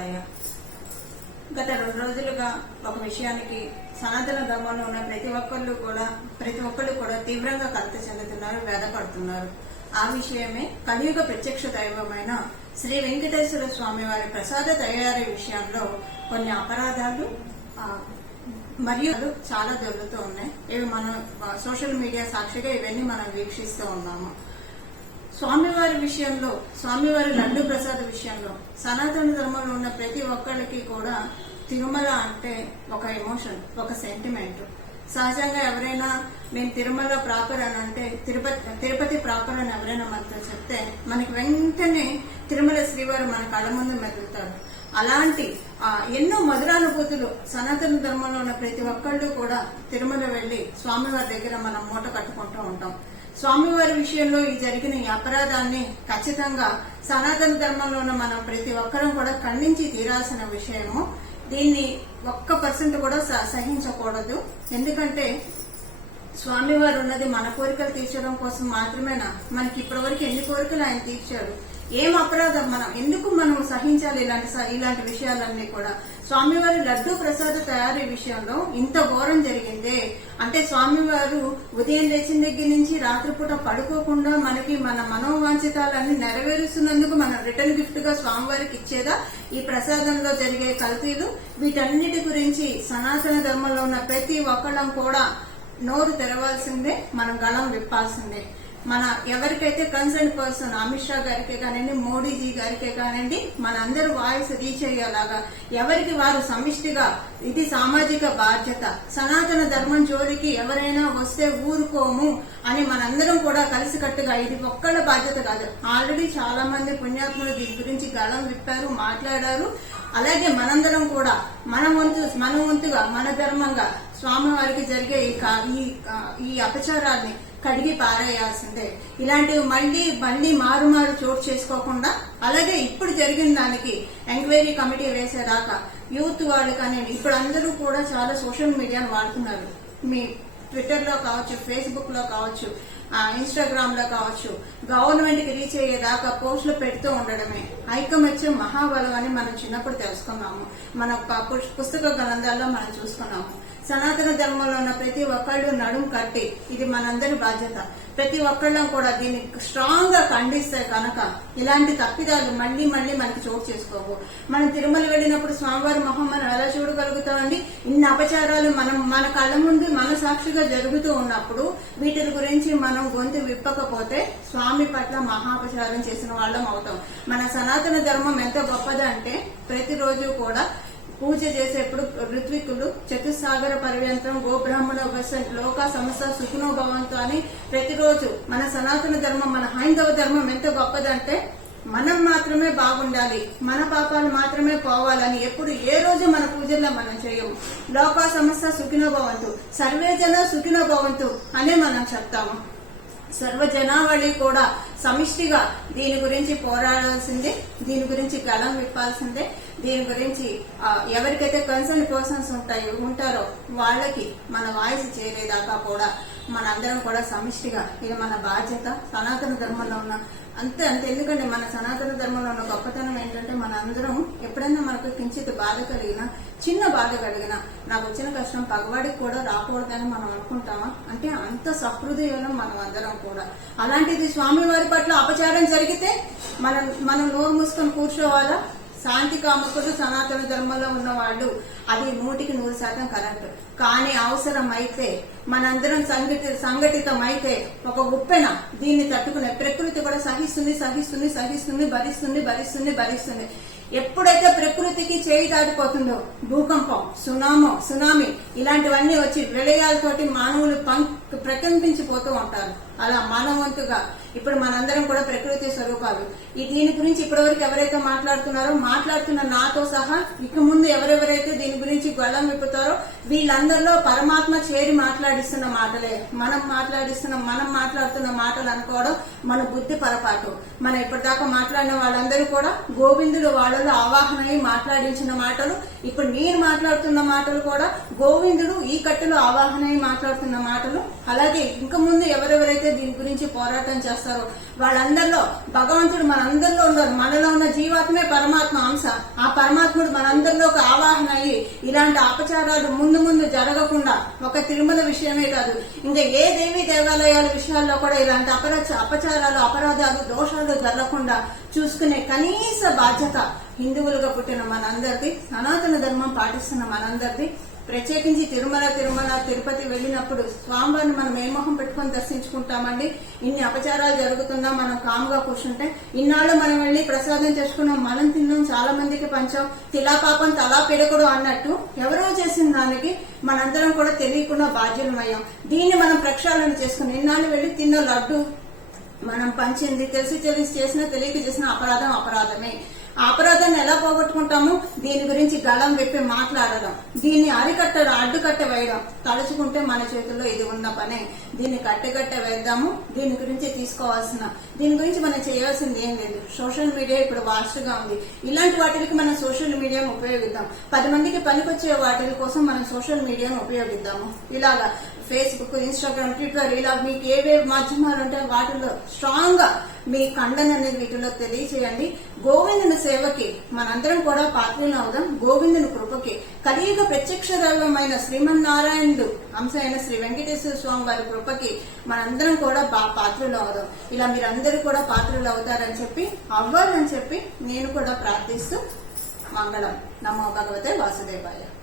శివాయ. గత 2 రోజులుగా ఒక విషయానికి సనాతన ధర్మంలో ఉన్న ప్రతి ఒక్కళ్ళు కూడా తీవ్రంగా కలత చెందుతున్నారు, వేదపడుతున్నారు. ఆ విషయమే కలియుగ ప్రత్యక్ష దైవమైన శ్రీ వెంకటేశ్వర స్వామి వారి ప్రసాద తయారీ విషయంలో కొన్ని అపరాధాలు మరియు చాలా జరుగుతూ ఉన్నాయి. ఇవి మనం సోషల్ మీడియా సాక్షిగా ఇవన్నీ మనం వీక్షిస్తూ ఉన్నాము. స్వామివారి విషయంలో, స్వామివారి లడ్డు ప్రసాద విషయంలో సనాతన ధర్మంలో ఉన్న ప్రతి ఒక్కళ్ళకి కూడా తిరుమల అంటే ఒక ఎమోషన్, ఒక సెంటిమెంట్. సహజంగా ఎవరైనా నేను తిరుమల ప్రాపర్ అని అంటే తిరుపతి ప్రాపర్ అని ఎవరైనా మనతో చెప్తే మనకి వెంటనే తిరుమల శ్రీవారు మన కళ్ళ ముందు మెదులుతారు. అలాంటి ఎన్నో మధురానుభూతులు సనాతన ధర్మంలో ఉన్న ప్రతి ఒక్కళ్ళు కూడా తిరుమల వెళ్లి స్వామివారి దగ్గర మనం మూట కట్టుకుంటూ ఉంటాం. స్వామివారి విషయంలో ఈ జరిగిన ఈ అపరాధాన్ని ఖచ్చితంగా సనాతన ధర్మంలో ఉన్న మనం ప్రతి ఒక్కరం కూడా ఖండించి తీరాల్సిన విషయము. దీన్ని 1% కూడా సహించకూడదు. ఎందుకంటే స్వామివారు ఉన్నది మన కోరికలు తీర్చడం కోసం మాత్రమేనా? మనకి ఇప్పటివరకు ఎన్ని కోరికలు ఆయన తీర్చాడు? ఏం అపరాధం ఎందుకు మనం సహించాలి ఇలాంటి విషయాలన్నీ కూడా? స్వామివారి లడ్డు ప్రసాద తయారీ విషయంలో ఇంత ఘోరం జరిగిందే అంటే స్వామివారు ఉదయం లేచిన దగ్గర నుంచి రాత్రిపూట పడుకోకుండా మనకి మన మనోవాంఛితాలన్నీ నెరవేరుస్తున్నందుకు మనం రిటర్న్ గిఫ్ట్ గా స్వామివారికి ఇచ్చేదా ఈ ప్రసాదంలో జరిగే కల్తీలు? వీటన్నిటి గురించి సనాతన ధర్మంలో ఉన్న ప్రతి ఒక్కళ్ళం కూడా నోరు తెరవాల్సిందే, మనం గళం విప్పాల్సిందే. మన ఎవరికైతే కన్సర్న్ పర్సన్ అమిత్ షా గారికే కానివ్వండి, మోడీజీ గారికే కానివ్వండి, మన అందరూ వాయిస్ రీచ్ అయ్యేలాగా ఎవరికి వారు సమిష్టిగా ఇది సామాజిక బాధ్యత. సనాతన ధర్మం జోలికి ఎవరైనా వస్తే ఊరుకోము అని మనందరం కూడా కలిసికట్టుగా, ఇది ఒక్కళ్ళ బాధ్యత కాదు. ఆల్రెడీ చాలా మంది పుణ్యాత్ములు దీని గురించి గళం విప్పారు, మాట్లాడారు. అలాగే మనందరం కూడా మన వంతుగా మన ధర్మంగా స్వామివారికి జరిగే ఈ అపచారాన్ని కడిగి పారేయాల్సిందే. ఇలాంటివి మళ్ళీ మారు చోటు చేసుకోకుండా, అలాగే ఇప్పుడు జరిగిన దానికి ఎంక్వైరీ కమిటీ వేసేదాకా యూత్ వాళ్ళు కానివ్వండి, ఇప్పుడు అందరూ కూడా చాలా సోషల్ మీడియాను వాడుతున్నారు. మీ ట్విట్టర్ లో కావచ్చు, ఫేస్బుక్ లో కావచ్చు, ఇన్స్టాగ్రామ్ లో కావచ్చు, గవర్నమెంట్ కి రీచ్ అయ్యేదాకా పోస్టులు పెడుతూ ఉండడమే ఐకమత్యం మహాబలం అని మనం చిన్నప్పుడు తెలుసుకున్నాము. మన పుస్తక గ్రంథాల్లో మనం చూసుకున్నాము. సనాతన ధర్మంలో ఉన్న ప్రతి ఒక్కళ్ళు నడుం కట్టి ఇది మనందరి బాధ్యత. ప్రతి ఒక్కళ్ళం కూడా దీన్ని స్ట్రాంగ్ గా ఖండిస్తే కనుక ఇలాంటి తప్పిదాలు మళ్లీ మనకి చోటు చేసుకోవు. మనం తిరుమల వెళ్ళినప్పుడు స్వామివారి మొహం మనం ఎలా చూడగలుగుతామండి? ఇన్ని అపచారాలు మన కళ్ళ ముందు మన సాక్షిగా జరుగుతూ ఉన్నప్పుడు వీటి గురించి మనం గొంతు విప్పకపోతే స్వామి పట్ల మహాపచారం చేసిన వాళ్ళం అవుతాం. మన సనాతన ధర్మం ఎంత గొప్పదంటే ప్రతిరోజు కూడా పూజ చేసేప్పుడు ఋత్వికులు చతుస్సాగర పర్యంతం గోబ్రాహ్మణ వసంత్ లోక సమస్త సుఖినో భవంతు అని ప్రతిరోజు మన సనాతన ధర్మం, మన హైందవ ధర్మం ఎంత గొప్పదంటే మనం మాత్రమే బాగుండాలి, మన పాపాలు మాత్రమే పోవాలని ఎప్పుడు ఏ రోజు మన పూజల్లో మనం చేయము. లోక సమస్త సుఖినో భవంతు, సర్వే జన సుఖినో భవంతు అనే మనం చెప్తాము. సర్వజనావళి కూడా సమిష్టిగా దీని గురించి పోరాడాల్సిందే, దీని గురించి గళం విప్పాల్సిందే. దీని గురించి ఎవరికైతే కన్సర్న్ పర్సన్స్ ఉంటారో వాళ్ళకి మన వాయిస్ చేరేదాకా కూడా మనందరం కూడా సమిష్టిగా ఇది మన బాధ్యత. సనాతన ధర్మంలో ఉన్న అంతే. ఎందుకంటే మన సనాతన ధర్మంలో ఉన్న గొప్పతనం ఏంటంటే మన అందరం ఎప్పుడైనా మనకు కించిత్ బాధ కలిగినా, చిన్న బాధ కలిగినా నాకు వచ్చిన కష్టం పగవాడికి కూడా రాకూడదని మనం అనుకుంటామా? అంటే అంత సహృదయం మనం అందరం కూడా. అలాంటిది స్వామివారి పట్ల అపచారం జరిగితే మనం నోరు మూసుకొని కూర్చోవాలా? శాంతి కామకులు సనాతన ధర్మంలో ఉన్న వాళ్ళు అది 100% కరెక్ట్. కానీ అవసరం అయితే మనందరం సంఘటితమైతే ఒక ఉప్పెన దీన్ని తట్టుకునే ప్రకృతి కూడా సహిస్తుంది, భరిస్తుంది. ఎప్పుడైతే ప్రకృతికి చేయి దాటిపోతుందో భూకంపం, సునామీ ఇలాంటివన్నీ వచ్చి విలయాలతోటి మానవులు ప్రకంపించిపోతూ ఉంటారు. అలా మానవంతుగా ఇప్పుడు మనందరం కూడా ప్రకృతి స్వరూపాలు. దీని గురించి ఇప్పటివరకు ఎవరైతే మాట్లాడుతున్న నాతో సహా ఇక ముందు ఎవరెవరైతే దీని గురించి గొల్లం విప్పుతారో వీళ్ళందరిలో పరమాత్మ చేరి మాట్లాడిస్తున్న మాటలే. మనం మాట్లాడుతున్న మాటలు అనుకోవడం మన బుద్ధి పొరపాటు. మనం ఇప్పటిదాకా మాట్లాడిన వాళ్ళందరూ కూడా గోవిందుడు వాళ్ళలో ఆవాహనై మాట్లాడించిన మాటలు. ఇప్పుడు నేను మాట్లాడుతున్న మాటలు కూడా గోవిందుడు ఈ కట్టులో ఆవాహనై మాట్లాడుతున్న మాటలు. అలాగే ఇంక ముందు ఎవరెవరైతే దీని గురించి పోరాటం చేస్తారో వాళ్ళందరిలో భగవంతుడు మనందరిలో ఉన్నారు. మనలో ఉన్న జీవాత్మే పరమాత్మ అంశ. ఆ పరమాత్ముడు మనందరిలోకి ఆవాహన అయ్యి ఇలాంటి అపచారాలు ముందు ముందు జరగకుండా, ఒక తిరుమల విషయమే కాదు ఇంకా ఏ దేవీ దేవాలయాల విషయాల్లో కూడా ఇలాంటి అపచారాలు, అపరాధాలు, దోషాలు జరగకుండా చూసుకునే కనీస బాధ్యత హిందువులుగా పుట్టిన మనందరిది, సనాతన ధర్మం పాటిస్తున్న మనందరిది. ప్రత్యేకించి తిరుమల, తిరుపతి వెళ్ళినప్పుడు స్వామివారిని మనం ఏ మొహం పెట్టుకుని దర్శించుకుంటామండి? ఇన్ని అపచారాలు జరుగుతున్నా మనం కాముగా కూర్చుంటే, ఇన్నాళ్ళు మనం వెళ్లి ప్రసాదం చేసుకున్నాం, మనం తిన్నాం, చాలా మందికి పంచాం, తిలా పాపం తలా పిడకుడు అన్నట్టు ఎవరో చేసిన దానికి మనందరం కూడా తెలియకుండా బాధ్యులమయ్యాం. దీన్ని మనం ప్రక్షాళన చేసుకుని ఇన్నాళ్ళు వెళ్లి తిన్న లడ్డు మనం పంచింది తెలిసి చేసినా తెలియక చేసిన అపరాధమే. ఆ అపరాధాన్ని ఎలా పోగొట్టుకుంటాము? దీని గురించి గళం విప్పి మాట్లాడడం, దీన్ని అడ్డుకట్ట వేయడం. తలుచుకుంటే మన చేతుల్లో ఇది ఉన్న పనే. దీన్ని కట్టెగట్ట వేద్దాము. దీని గురించి దీని గురించి మనం చేయాల్సింది ఏం లేదు. సోషల్ మీడియా ఇప్పుడు వాస్ట్ గా ఉంది. ఇలాంటి వాటికి మనం సోషల్ మీడియాను ఉపయోగిద్దాం. 10 మందికి పనికొచ్చే వాటి కోసం మనం సోషల్ మీడియాను ఉపయోగిద్దాము. ఇలాగా ఫేస్బుక్, ఇన్స్టాగ్రామ్, ట్విట్టర్, ఇలా మీకు ఏవేవి మాధ్యమాలు ఉంటాయో వాటిలో స్ట్రాంగ్ గా మీ ఖండన అనేది వీటిలో తెలియచేయండి. గోవిందుని సేవకి మనందరం కూడా పాత్రలు అవుదాం. గోవిందుని కృపకి, కలియుగ ప్రత్యక్ష దైవమైన శ్రీమన్నారాయణుడు అంశ అయిన శ్రీ వెంకటేశ్వర స్వామి వారి కృపకి మనందరం కూడా పాత్రలు అవుదాం. ఇలా మీరందరూ కూడా పాత్రలు అవుతారని చెప్పి, అవ్వాలని చెప్పి నేను కూడా ప్రార్థిస్తూ మంగళం. నమో భగవతే వాసుదేవాయ.